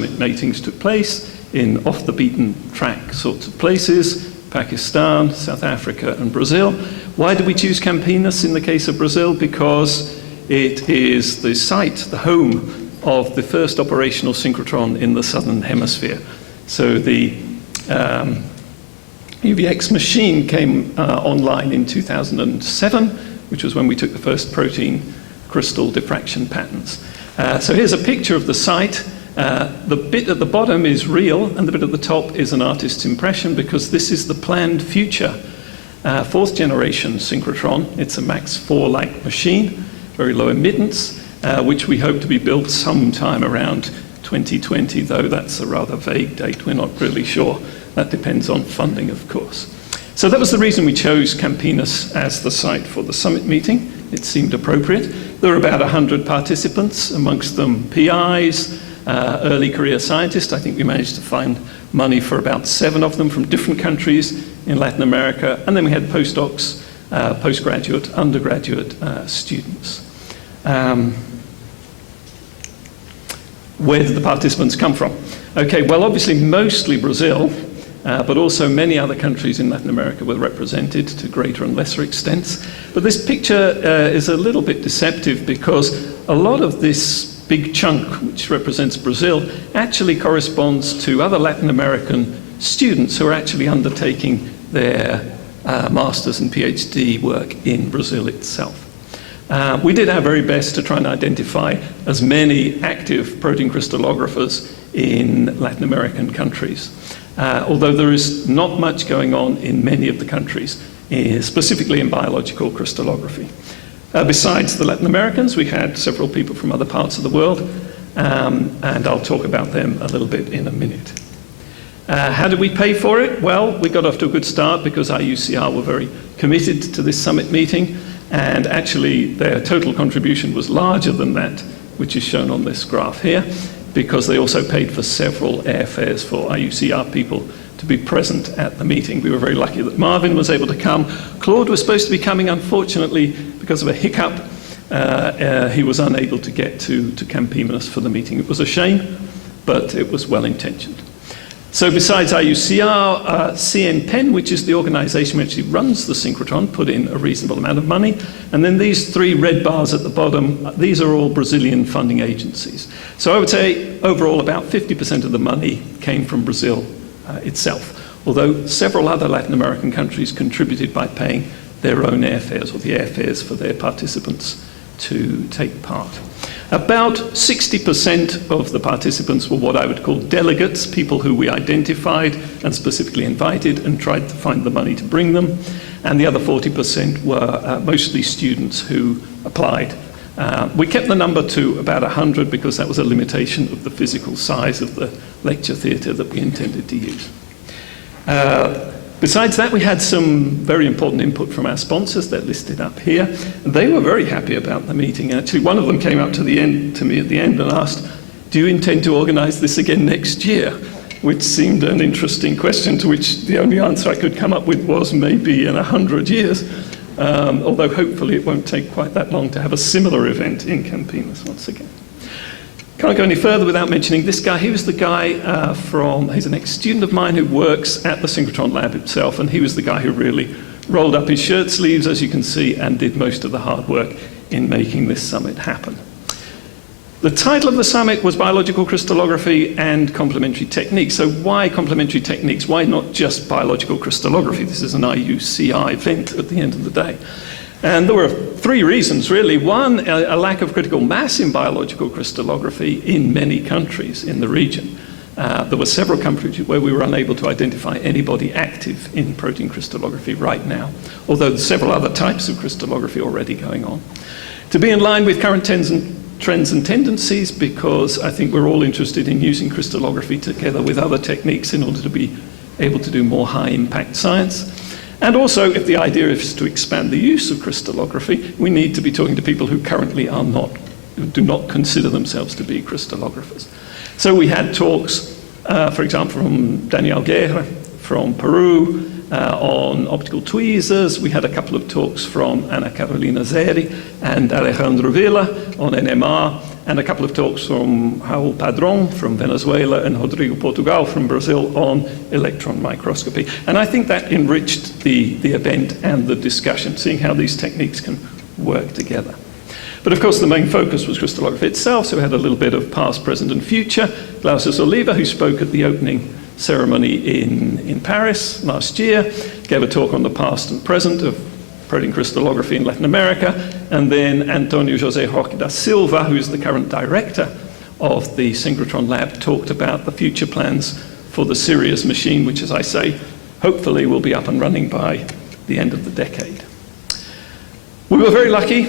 matings took place in off-the-beaten-track sorts of places, Pakistan, South Africa, and Brazil. Why did we choose Campinas in the case of Brazil? Because it is the site, the home of the first operational synchrotron in the southern hemisphere. So the UVX machine came online in 2007, which was when we took the first protein crystal diffraction patterns. So here's a picture of the site. The bit at the bottom is real, and the bit at the top is an artist's impression, because this is the planned future fourth generation synchrotron. It's a Max 4-like machine, very low emittance, which we hope to be built sometime around 2020, though that's a rather vague date. We're not really sure. That depends on funding, of course. So that was the reason we chose Campinas as the site for the summit meeting. It seemed appropriate. There were about 100 participants, amongst them PIs, early career scientists. I think we managed to find money for about 7 of them from different countries in Latin America. And then we had postdocs, postgraduate, undergraduate students. Where did the participants come from? Okay, well, obviously mostly Brazil, but also many other countries in Latin America were represented to greater and lesser extents. But this picture is a little bit deceptive, because a lot of this big chunk, which represents Brazil, actually corresponds to other Latin American students who are actually undertaking their master's and PhD work in Brazil itself. We did our very best to try and identify as many active protein crystallographers in Latin American countries, although there is not much going on in many of the countries, specifically in biological crystallography. Besides the Latin Americans, we had several people from other parts of the world, and I'll talk about them a little bit in a minute. How did we pay for it? Well, we got off to a good start because IUCR were very committed to this summit meeting, and actually their total contribution was larger than that, which is shown on this graph here, because they also paid for several airfares for IUCR people to be present at the meeting. We were very lucky that Marvin was able to come. Claude was supposed to be coming, unfortunately, because of a hiccup. He was unable to get to Campinas for the meeting. It was a shame, but it was well-intentioned. So besides IUCR, CNPen, which is the organization which actually runs the synchrotron, put in a reasonable amount of money. And then these 3 red bars at the bottom, these are all Brazilian funding agencies. So I would say overall about 50% of the money came from Brazil itself, although several other Latin American countries contributed by paying their own airfares, or the airfares for their participants to take part. About 60% of the participants were what I would call delegates, people who we identified and specifically invited and tried to find the money to bring them. And the other 40% were mostly students who applied. We kept the number to about 100 because that was a limitation of the physical size of the lecture theatre that we intended to use. Besides that, we had some very important input from our sponsors. They're listed up here. They were very happy about the meeting. Actually, one of them came up to me at the end and asked, "Do you intend to organize this again next year?" Which seemed an interesting question, to which the only answer I could come up with was maybe in 100 years. Although hopefully it won't take quite that long to have a similar event in Campinas once again. Can't go any further without mentioning this guy. He was the guy he's an ex-student of mine who works at the synchrotron lab itself, and he was the guy who really rolled up his shirt sleeves, as you can see, and did most of the hard work in making this summit happen. The title of the summit was Biological Crystallography and Complementary Techniques. So why complementary techniques? Why not just biological crystallography? This is an IUCR event at the end of the day. And there were 3 reasons, really. One, a lack of critical mass in biological crystallography in many countries in the region. There were several countries where we were unable to identify anybody active in protein crystallography right now, although there's several other types of crystallography already going on. To be in line with current trends and tendencies, because I think we're all interested in using crystallography together with other techniques in order to be able to do more high-impact science. And also, if the idea is to expand the use of crystallography, we need to be talking to people who currently do not consider themselves to be crystallographers. So we had talks, for example, from Daniel Garratt from Peru on optical tweezers. We had a couple of talks from Ana Carolina Zeri and Alejandro Villa on NMR. and a couple of talks from Raul Padron from Venezuela and Rodrigo Portugal from Brazil on electron microscopy. And I think that enriched the event and the discussion, seeing how these techniques can work together. But of course the main focus was crystallography itself, so we had a little bit of past, present and future. Glaucius Oliva, who spoke at the opening ceremony in Paris last year, gave a talk on the past and present of protein crystallography in Latin America, and then Antonio José Roque da Silva, who is the current director of the synchrotron lab, talked about the future plans for the Sirius machine, which, as I say, hopefully will be up and running by the end of the decade. We were very lucky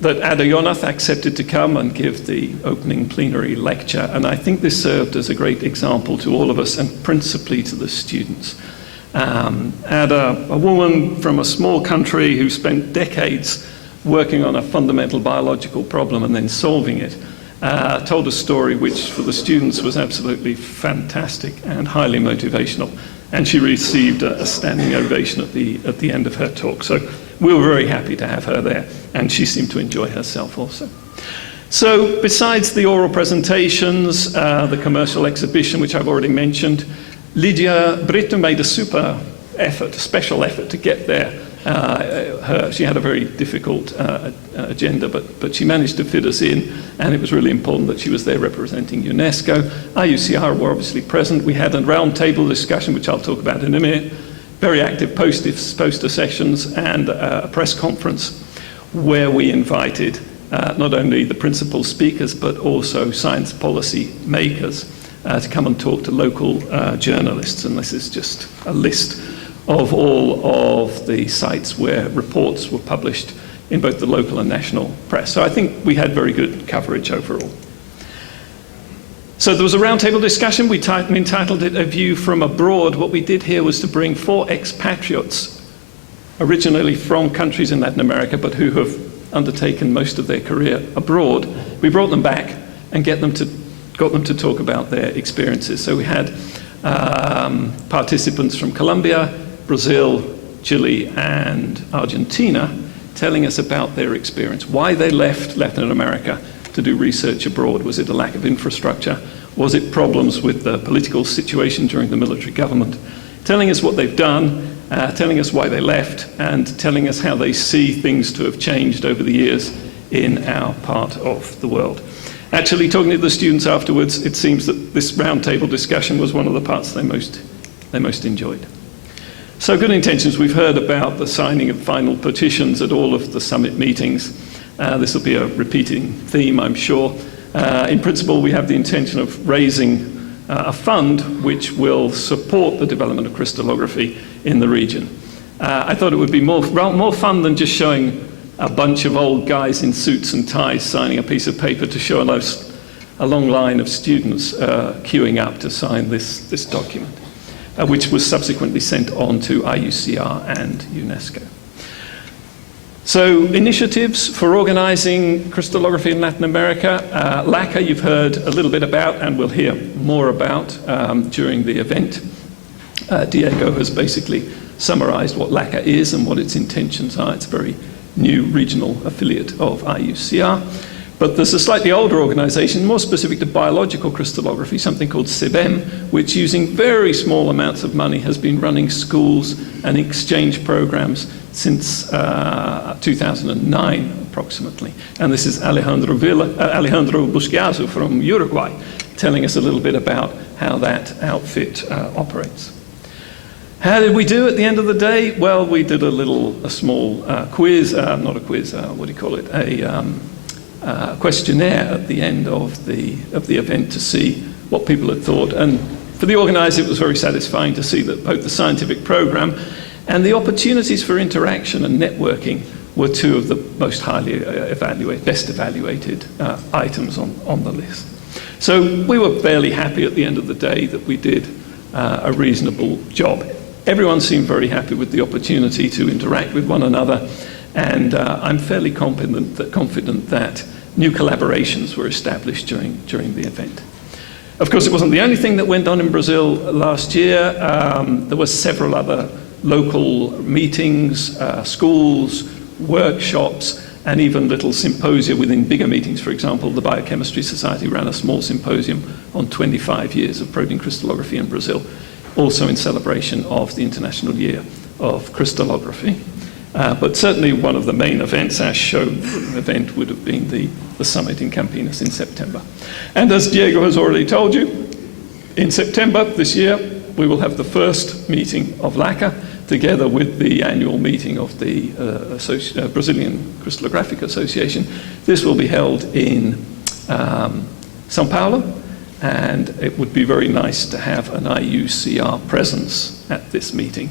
that Ada Yonath accepted to come and give the opening plenary lecture, and I think this served as a great example to all of us, and principally to the students. Ada, a woman from a small country who spent decades working on a fundamental biological problem and then solving it, told a story which for the students was absolutely fantastic and highly motivational, and she received a standing ovation at the end of her talk. So we were very happy to have her there, and she seemed to enjoy herself also. So besides the oral presentations, the commercial exhibition, which I've already mentioned, Lydia Brito made a super effort, a special effort to get there. She had a very difficult agenda, but she managed to fit us in, and it was really important that she was there representing UNESCO. IYCr were obviously present. We had a roundtable discussion, which I'll talk about in a minute, very active poster sessions, and a press conference where we invited not only the principal speakers, but also science policy makers to come and talk to local journalists. And this is just a list of all of the sites where reports were published in both the local and national press. So I think we had very good coverage overall. So there was a roundtable discussion. We entitled it A View from Abroad. What we did here was to bring 4 expatriates, originally from countries in Latin America, but who have undertaken most of their career abroad. We brought them back and got them to talk about their experiences. So we had participants from Colombia, Brazil, Chile, and Argentina telling us about their experience, why they left Latin America to do research abroad. Was it a lack of infrastructure? Was it problems with the political situation during the military government? Telling us what they've done, telling us why they left, and telling us how they see things to have changed over the years in our part of the world. Actually, talking to the students afterwards, it seems that this roundtable discussion was one of the parts they most enjoyed. So good intentions. We've heard about the signing of final petitions at all of the summit meetings. This will be a repeating theme, I'm sure. In principle, we have the intention of raising a fund which will support the development of crystallography in the region. I thought it would be more fun than just showing a bunch of old guys in suits and ties signing a piece of paper to show a long line of students queuing up to sign this document, which was subsequently sent on to IYCr and UNESCO. So initiatives for organizing crystallography in Latin America. LACA you've heard a little bit about and we'll hear more about during the event. Diego has basically summarized what LACA is and what its intentions are. It's a very new regional affiliate of IYCr. But there's a slightly older organization, more specific to biological crystallography, something called SipN, which using very small amounts of money has been running schools and exchange programs since 2009, approximately. And this is Alejandro Busquiazo from Uruguay, telling us a little bit about how that outfit operates. How did we do at the end of the day? Well, we did a small quiz, not a quiz, what do you call it? A questionnaire at the end of the event to see what people had thought. And for the organizer, it was very satisfying to see that both the scientific program and the opportunities for interaction and networking were 2 of the most best evaluated items on the list. So we were fairly happy at the end of the day that we did a reasonable job. Everyone seemed very happy with the opportunity to interact with one another, and I'm fairly confident that new collaborations were established during the event. Of course, it wasn't the only thing that went on in Brazil last year. There were several other local meetings, schools, workshops, and even little symposia within bigger meetings. For example, the Biochemistry Society ran a small symposium on 25 years of protein crystallography in Brazil, also in celebration of the International Year of Crystallography. But certainly one of the main events, our show event, would have been the summit in Campinas in September. And as Diego has already told you, in September this year, we will have the first meeting of LACA, together with the annual meeting of the Brazilian Crystallographic Association. This will be held in São Paulo, and it would be very nice to have an IYCr presence at this meeting,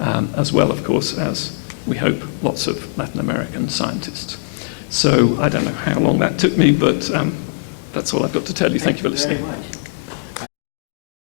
as well, of course, as we hope lots of Latin American scientists. So I don't know how long that took me, but that's all I've got to tell you. Thank you for listening. Very much.